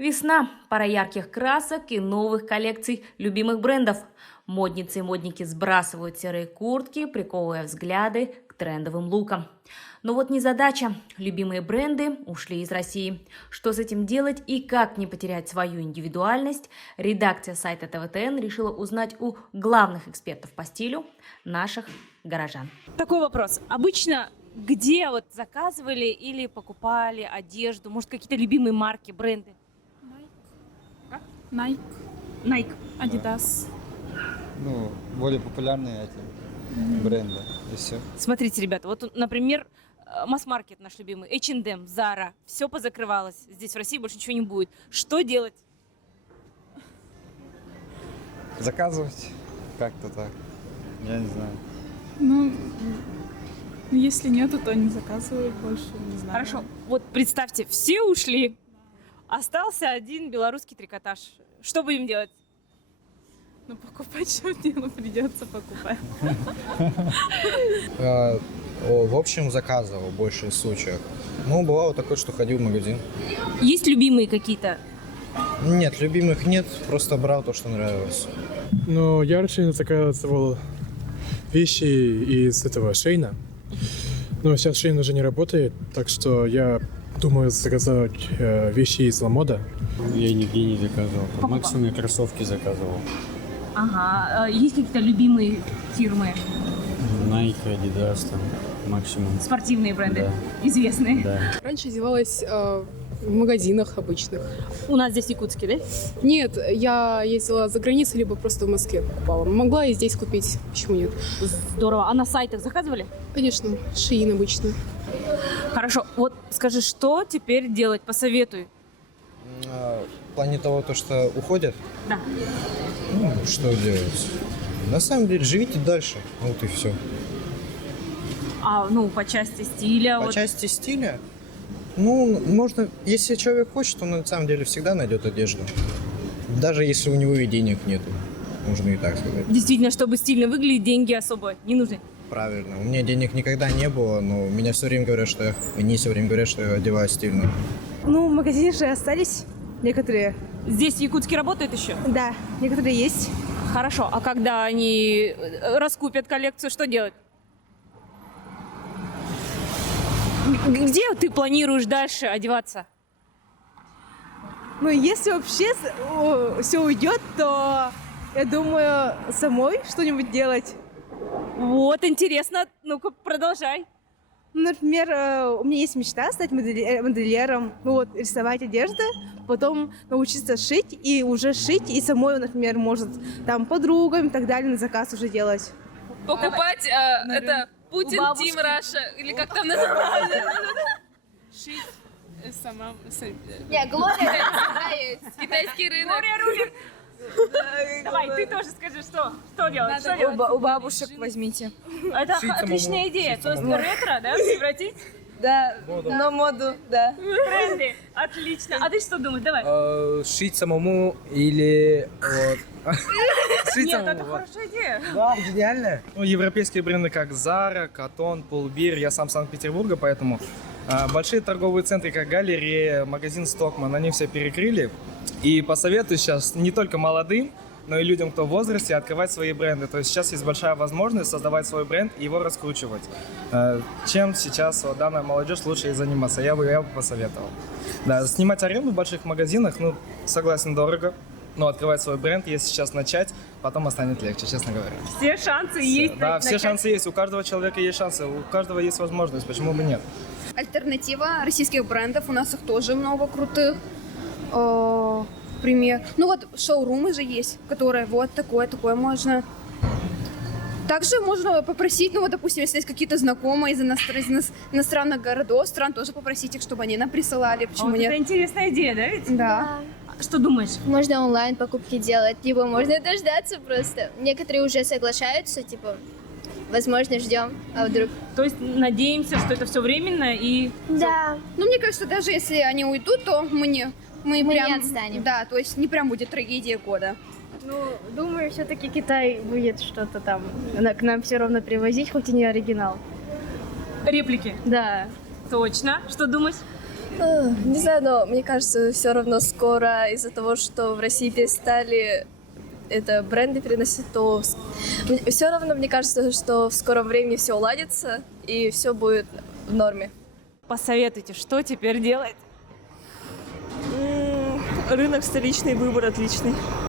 Весна, пора ярких красок и новых коллекций любимых брендов. Модницы и модники сбрасывают серые куртки, приковывая взгляды к трендовым лукам. Но вот незадача. Любимые бренды ушли из России. Что с этим делать и как не потерять свою индивидуальность, редакция сайта ТВТН решила узнать у главных экспертов по стилю наших горожан. Такой вопрос. Обычно где вот заказывали или покупали одежду? Может, какие-то любимые марки, бренды? Nike, Nike. Adidas. Ну, более популярные эти бренды, и все. Смотрите, ребята, вот, например, масс-маркет наш любимый, H&M, Zara, все позакрывалось. Здесь в России больше ничего не будет. Что делать? Заказывать как-то так, я не знаю. Ну, если нету, то не заказываю больше, не знаю. Хорошо. Вот представьте, все ушли. Остался один белорусский трикотаж. Что будем делать? Ну, покупать что дело придется покупать. В общем, заказывал в больших случаях. Ну, бывало такое, что ходил в магазин. Есть любимые какие-то? Нет, любимых нет, просто брал то, что нравилось. Ну, я раньше заказывал вещи из этого Шейна. Но сейчас Шейн уже не работает, так что я думаю заказать вещи из Ламода. Я нигде не заказывал. По максимуму кроссовки заказывал. Ага. Есть какие-то любимые фирмы? Nike, Adidas, там, максимум. Спортивные бренды? Да. Известные? Да. Раньше одевалась в магазинах обычных. У нас здесь в Якутске, да? Нет, я ездила за границей, либо просто в Москве покупала. Могла и здесь купить, почему нет? Здорово. А на сайтах заказывали? Конечно, Шиин обычно. Хорошо. Вот скажи, что теперь делать? Посоветуй. В плане того, то, что уходят, Да. ну, что делать? На самом деле, живите дальше, вот и все. А, ну, по части стиля. По вот. части стиля, ну, можно, если человек хочет, он на самом деле всегда найдет одежду. Даже если у него и денег нету, можно и так сказать. Действительно, чтобы стильно выглядеть, деньги особо не нужны. Правильно. У меня денег никогда не было, но мне все время говорят, что мне все время говорят, что я одеваюсь стильно. Ну, в магазине же остались некоторые. Здесь в Якутске работает еще? Да, некоторые есть. Хорошо. А когда они раскупят коллекцию, что делать? Где ты планируешь дальше одеваться? Ну, если вообще все уйдет, то я думаю, самой что-нибудь делать. Вот, интересно. Ну-ка, продолжай. Например, у меня есть мечта стать модельером, ну вот, рисовать одежду, потом научиться шить, и уже шить, и самой, например, может там подругам и так далее на заказ уже делать. Покупать это Путин Тим Раша, или как там называется? Шить сама. Не, Глория китайский рынок. Давай, ты тоже скажи, что делать? Что делать? У бабушек возьмите. Это отличная идея. То есть ретро, да, превратить Да, на моду, да. в тренды. Отлично. А ты что думаешь? Давай. Шить самому или вот. Шить Нет, самому. это хорошая идея. Да, гениально. Ну, европейские бренды как Zara, Cotton, Pull&Bear. Я сам с Санкт-Петербурга, поэтому большие торговые центры, как Галерея, магазин Stockman, они все перекрыли. И посоветую сейчас не только молодым, но и людям, кто в возрасте, открывать свои бренды. То есть сейчас есть большая возможность создавать свой бренд и его раскручивать. Чем сейчас вот, данная молодежь лучше и заниматься, я бы посоветовал. Да, снимать аренду в больших магазинах, ну, согласен, дорого. Но открывать свой бренд, если сейчас начать, потом станет легче, честно говоря. Все шансы есть. Да, все шансы есть. У каждого человека есть шансы, у каждого есть возможность. Почему бы нет? Альтернатива российских брендов, у нас их тоже много крутых. Пример. Ну вот шоурумы же есть, которые вот такое можно. Также можно попросить, ну вот, допустим, если есть какие-то знакомые из иностранных городов, стран, тоже попросить их, чтобы они нам присылали. Почему нет? Это интересная идея, да ведь? Да. Что думаешь? Можно онлайн покупки делать, либо можно дождаться просто. Некоторые уже соглашаются, типа, возможно, ждем, а вдруг... То есть надеемся, что это все временно и... Да. Ну, мне кажется, даже если они уйдут, то мы прям... не отстанем. Да, то есть не прям будет трагедия года. Ну, думаю, все-таки Китай будет что-то там к нам все равно привозить, хоть и не оригинал. Реплики? Да. Точно. Что думаешь? Не знаю, но мне кажется, все равно скоро из-за того, что в России перестали это бренды переносить, то все равно мне кажется, что в скором времени все уладится и все будет в норме. Посоветуйте, что теперь делать? Рынок столичный, выбор отличный.